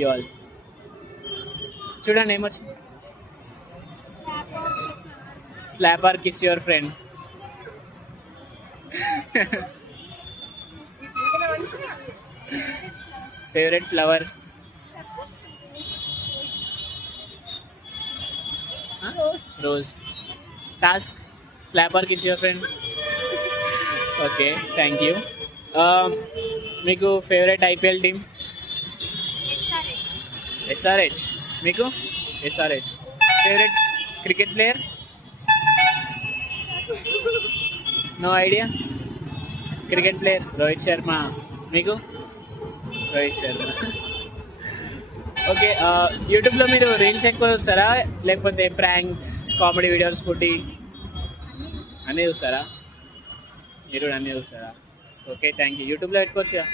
Yours చూడండి ఏమొచ్చింది. Slap or kiss your friend. Favourite flower. Rose. Task slap or kiss your friend. Okay thank you. మీకు favourite IPL team. SRH. మీకు SRH. Favourite cricket player. No idea. Cricket player Rohit Sharma. మీకు Rohit Sharma. Okay యూట్యూబ్లో మీరు reels ఎక్కువ చూస్తారా లేకపోతే pranks comedy videos food అన్నీ చూస్తారా? మీరు కూడా అన్నీ చూస్తారా? Okay thank you. యూట్యూబ్లో పెట్టుకోవచ్చుగా.